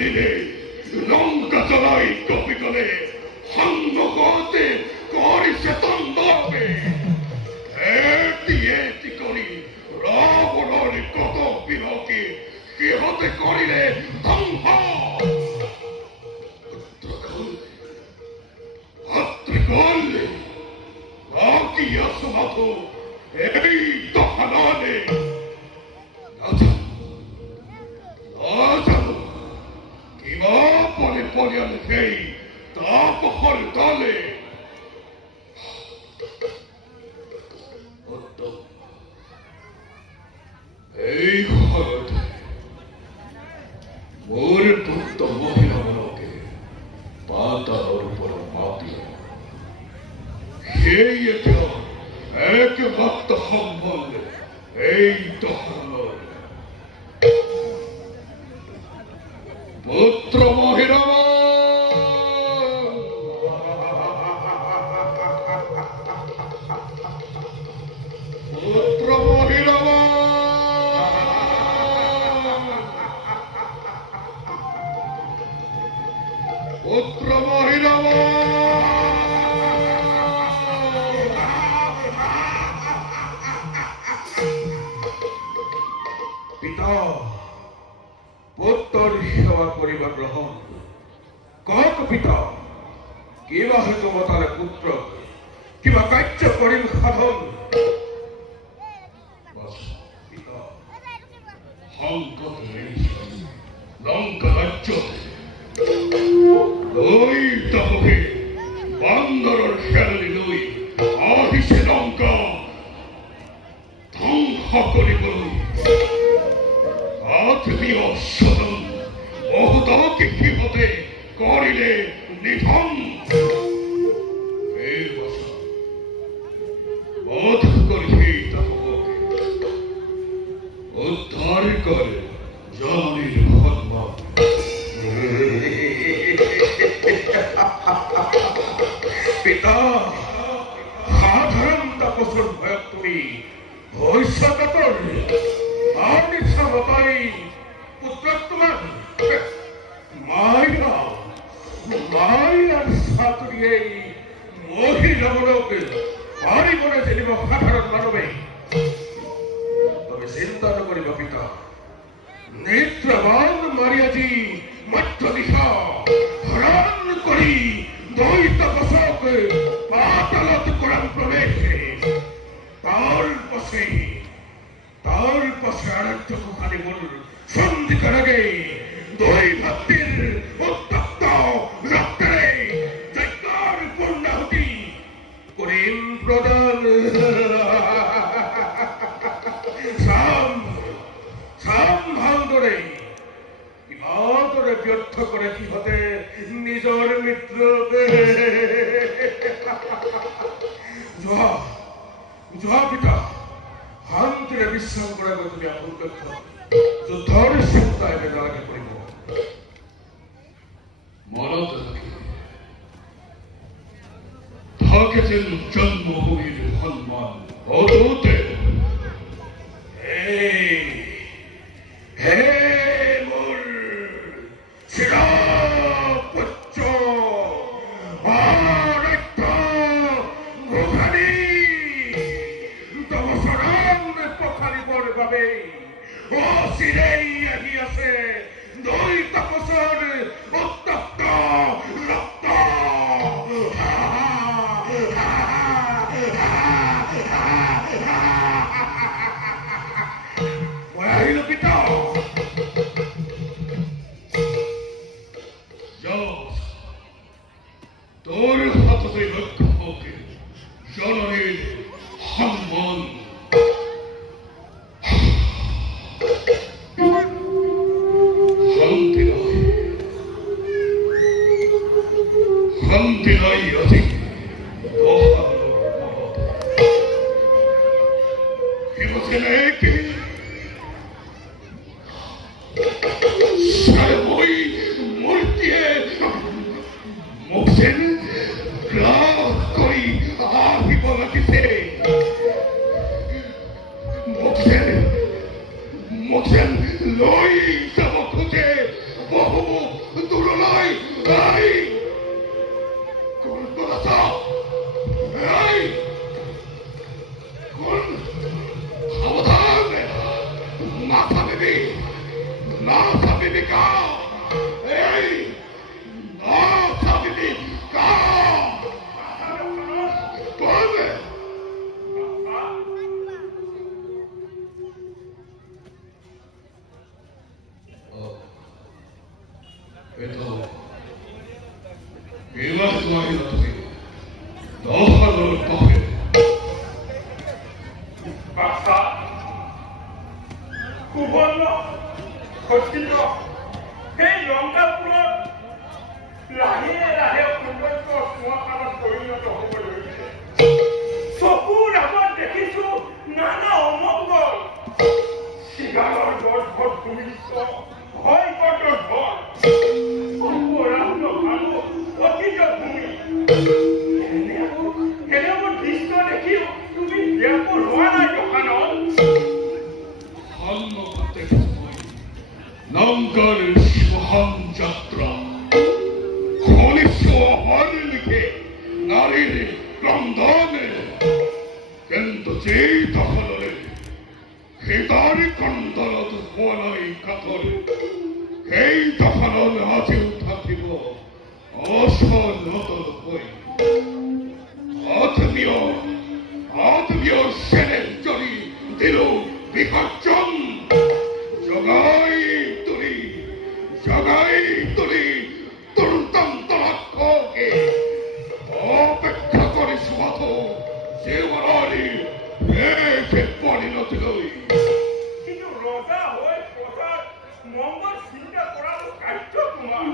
দিনে লঙ্কা চলাই কপিতলে সন্মুখতে কৰিছে তন্দবে এটি কৰি ৰাৱণৰ কত বিনকি সিহঁতে কৰিলে ধ্বংস Aki Yasumato, Ebi Tohanane, Nazano, Kima Polipolian Hei, Tapo Hordale, Otto, Hei Horde, More Tutto Mohinamoke, Pata Orporo Matio. Hey, ek vakt hambol, hey tohanor. Putra Mohirama. Putra Mohirama. Putra Mohirama. পিতা পুত্ৰৰ সেৱা কৰিব গ্ৰহণ কওক পিতা কিবা হয়তো মতাৰে পুত্ৰক কিবা কাৰ্য কৰিম সাধন পিতা সংকট লংকা ৰাজ্যত লৈ তাপকে বান্দৰৰ খেলি লৈ আহিছে লংকা ধ্বংস কৰিবলৈ আত্মীয় স্বজন বহুতকে সিহঁতে কৰিলে নিধন এই বছৰ বধ কৰি সেই তাপকে উদ্ধাৰ কৰে জননীৰ ভগৱান পিতা সাধাৰণ তাপসৰ ভয়ত তুমি ভৱিষ্যতৰ আপনি সর্বতাই পুত্রত্বমান মায়ার সাথে মহিলাগুলোকে ভারী করে চলিব সাধারণ মানবে তবে চিন্তা নকরিব পিতা নেত্রবান মারিয়াজি মধ্য দিশা হরণ করি দৈত বসক পাতালত করাম প্রবেশে তার পাশে আরেকটা খালি বল সন্ধি করাগে দুই ভক্তির উত্তপ্ত রক্তরে জয়কার পূর্ণাহুতি করিম প্রদান সাম ভাঙরে ইমাদরে ব্যর্থ করে কি হতে নিজর মিত্র জোহা পিতা শান্তিৰে বিশ্ৰাম কৰাকৈ তুমি আপোনদক্ষ যুদ্ধৰ চিন্তা এনে নালাগে কৰিব মনত থাকে যেন জন্মভূমিৰ সন্মান অদূতে হে মোৰ চিৰপুত্ৰ অচিৰেই আহি আছে দুই তাপসৰ উত্তপ্ত ৰক্ত মই আহিলো পিতা তোৰ হাততে লক্ষ্য হকে জননীৰ সন্মান শান্তি নাই অধিক মই মূৰ্তিয়ে মোক যেন গ্ৰাস কৰি আহিব লাগিছে মোক যেন লৈ যাব খোজে বহু না সাবিবি কা এই না সাবিবি কা তবে itu ilah Tuhan itu doa Tuhan bangsa kubono kotino hei longkapur lahir kubono semua kawan koino to hobole sokura mon dekisu nana omongol sigalor god god tumiso hoy godor god ora no hanu okijo bumi kene mo disto dekiu তুমি বিয়াকো রোয়া নাই দোকানত hanno patekoi namkar maham jatra konisho harilike narire randane kento jeta halare hedari kandarat honai katore hei tahanan ate uthakibo asha natar hoi Atmio senet jori dilu bikacon jagai tuli turuntam tolak koke opekha kore suato sewarari eke parinoti hoi কিন্তু রোজা হয় কথা মঙ্গল চিন্তা করার কার্য তোমার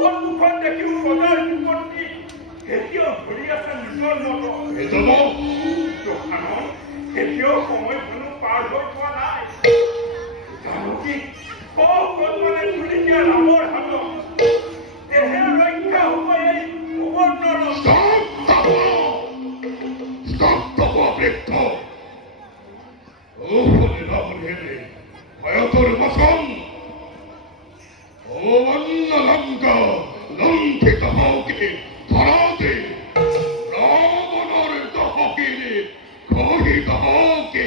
সম্মুখত দেখিও রোজার বিপত্তি এতিয়াও ধৰি আছে নিজৰ মত দোকানত এতিয়াও সময় কোনো পাৰ হৈ পোৱা নাই জানো কি কল্পনে তুলি দিয়া ৰামৰ হাতত এহে ৰক্ষা হ'ব এই সুবৰ্ণৰ Stop the object! Oh, Henry, Hayator Mason! Oh, Anna Langa, Longkita Hawke, Parade, Ramanor the Hawke, Kohi the Hawke,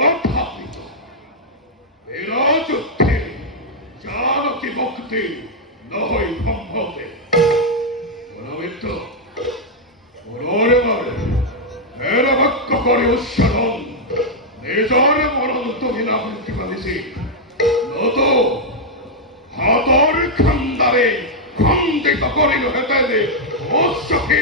Lapapito, Erajute, Janaki Mokte, Nahoi Pamhote, Bonavito, Onorevole, era bakka kore ushanon, nezare moron to hinabunti banisi, noto, hatore kandare, kande to kore no hetade, osake